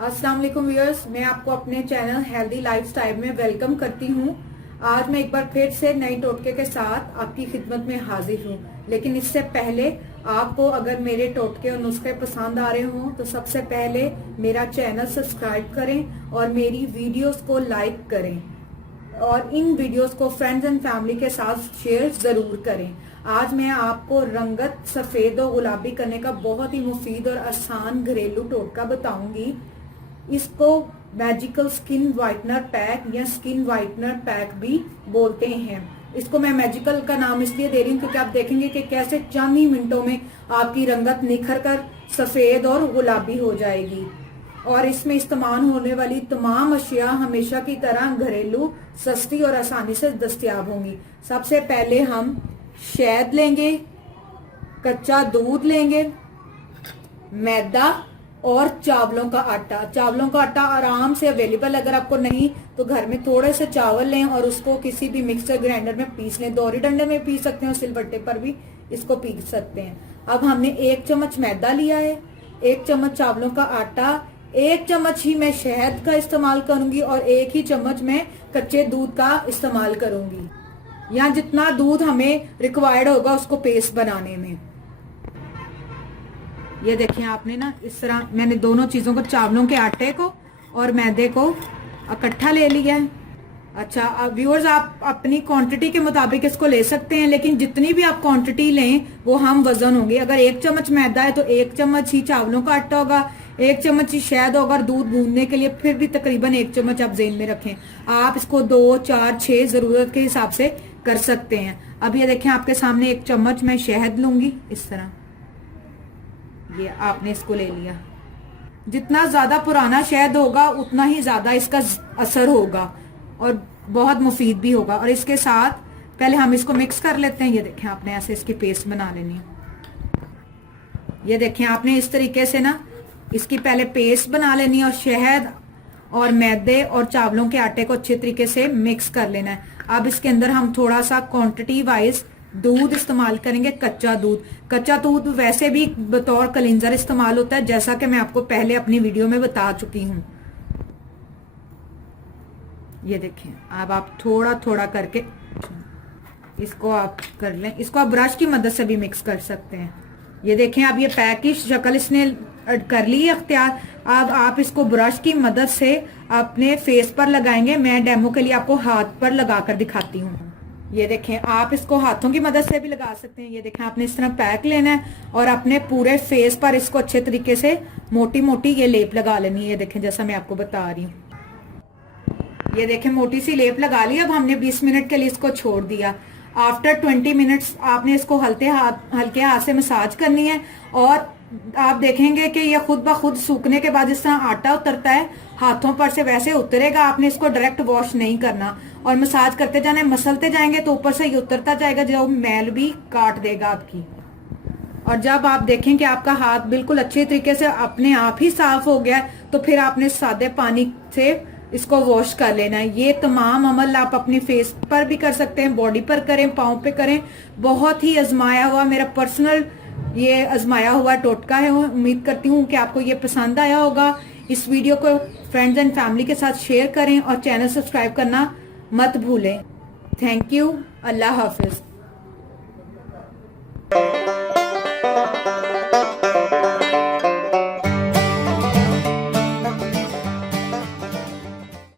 अस्सलाम वालेकुम व्यूअर्स, मैं आपको अपने चैनल हेल्दी लाइफस्टाइल में वेलकम करती हूँ। आज मैं एक बार फिर से नई टोटके के साथ आपकी खिदमत में हाजिर हूँ। लेकिन इससे पहले आपको अगर मेरे टोटके और नुस्खे पसंद आ रहे हों तो सबसे पहले मेरा चैनल सब्सक्राइब करें और मेरी वीडियोस को लाइक करें और इन वीडियोस को फ्रेंड्स एंड फैमिली के साथ शेयर जरूर करें। आज मैं आपको रंगत सफेद और गुलाबी करने का बहुत ही मुफीद और आसान घरेलू टोटका बताऊंगी। इसको मैजिकल स्किन वाइटनर पैक या स्किन वाइटनर पैक भी बोलते हैं। इसको मैं मैजिकल का नाम इसलिए दे रही हूँ क्योंकि आप देखेंगे कि कैसे चंद ही मिनटों में आपकी रंगत निखर कर सफेद और गुलाबी हो जाएगी। और इसमें इस्तेमाल होने वाली तमाम अशिया हमेशा की तरह घरेलू, सस्ती और आसानी से दस्तयाब होंगी। सबसे पहले हम शहद लेंगे, कच्चा दूध लेंगे, मैदा और चावलों का आटा। चावलों का आटा आराम से अवेलेबल, अगर आपको नहीं तो घर में थोड़े से चावल लें और उसको किसी भी मिक्सर ग्राइंडर में पीस लें। दोहरी डंडे में पीस सकते हैं और सिलबट्टे पर भी इसको पीस सकते हैं। अब हमने 1 चम्मच मैदा लिया है, 1 चम्मच चावलों का आटा, 1 चम्मच ही मैं शहद का इस्तेमाल करूंगी और 1 ही चम्मच मैं कच्चे दूध का इस्तेमाल करूंगी। यहाँ जितना दूध हमें रिक्वायर्ड होगा उसको पेस्ट बनाने में। ये देखिए आपने ना इस तरह मैंने दोनों चीजों को, चावलों के आटे को और मैदे को इकट्ठा ले लिया है। अच्छा, अब व्यूअर्स आप अपनी क्वांटिटी के मुताबिक इसको ले सकते हैं, लेकिन जितनी भी आप क्वांटिटी लें वो हम वजन होंगे। अगर 1 चम्मच मैदा है तो 1 चम्मच ही चावलों का आटा होगा, 1 चम्मच ही शहद होगा। और दूध भूनने के लिए फिर भी तकरीबन 1 चम्मच आप जेन में रखें। आप इसको 2, 4, 6 जरूरत के हिसाब से कर सकते हैं। अब ये देखें आपके सामने 1 चम्मच मैं शहद लूंगी। इस तरह ये आपने इसको ले लिया। जितना ज्यादा पुराना शहद होगा उतना ही ज्यादा इसका असर होगा और बहुत मुफीद भी होगा। और इसके साथ पहले हम इसको मिक्स कर लेते हैं। ये देखें आपने ऐसे इसकी पेस्ट बना लेनी है। ये देखें आपने इस तरीके से ना इसकी पहले पेस्ट बना लेनी है और शहद और मैदे और चावलों के आटे को अच्छे तरीके से मिक्स कर लेना है। अब इसके अंदर हम थोड़ा सा क्वांटिटी वाइज दूध इस्तेमाल करेंगे, कच्चा दूध। कच्चा दूध वैसे भी बतौर कलिंजर इस्तेमाल होता है, जैसा कि मैं आपको पहले अपनी वीडियो में बता चुकी हूँ। ये देखें, अब आप थोड़ा थोड़ा करके इसको आप कर लें। इसको आप ब्रश की मदद से भी मिक्स कर सकते हैं। ये देखें अब ये पैक की शक्ल इसने कर ली है अख्तियार। अब आप इसको ब्रश की मदद से अपने फेस पर लगाएंगे। मैं डेमो के लिए आपको हाथ पर लगाकर दिखाती हूँ। ये देखें आप इसको हाथों की मदद से भी लगा सकते हैं। ये देखें आपने इस तरह पैक लेना है और अपने पूरे फेस पर इसको अच्छे तरीके से मोटी मोटी ये लेप लगा लेनी है। ये देखें जैसा मैं आपको बता रही हूँ। ये देखें मोटी सी लेप लगा ली। अब हमने 20 मिनट के लिए इसको छोड़ दिया। आफ्टर 20 मिनट्स आपने इसको हल्के हाथ से मसाज करनी है और आप देखेंगे कि ये खुद ब खुद सूखने के बाद जिस तरह आटा उतरता है हाथों पर से वैसे उतरेगा। आपने इसको डायरेक्ट वॉश नहीं करना और मसाज करते जाना है। मसलते जाएंगे तो ऊपर से ये उतरता जाएगा, जो मैल भी काट देगा आपकी। और जब आप देखें कि आपका हाथ बिल्कुल अच्छे तरीके से अपने आप ही साफ हो गया तो फिर आपने सादे पानी से इसको वॉश कर लेना है। ये तमाम अमल आप अपने फेस पर भी कर सकते हैं, बॉडी पर करें, पाँव पे करें। बहुत ही आजमाया हुआ, मेरा पर्सनल ये आजमाया हुआ टोटका है। उम्मीद करती हूँ कि आपको ये पसंद आया होगा। इस वीडियो को फ्रेंड्स एंड फैमिली के साथ शेयर करें और चैनल सब्सक्राइब करना मत भूलें। Thank you. Allah Hafiz.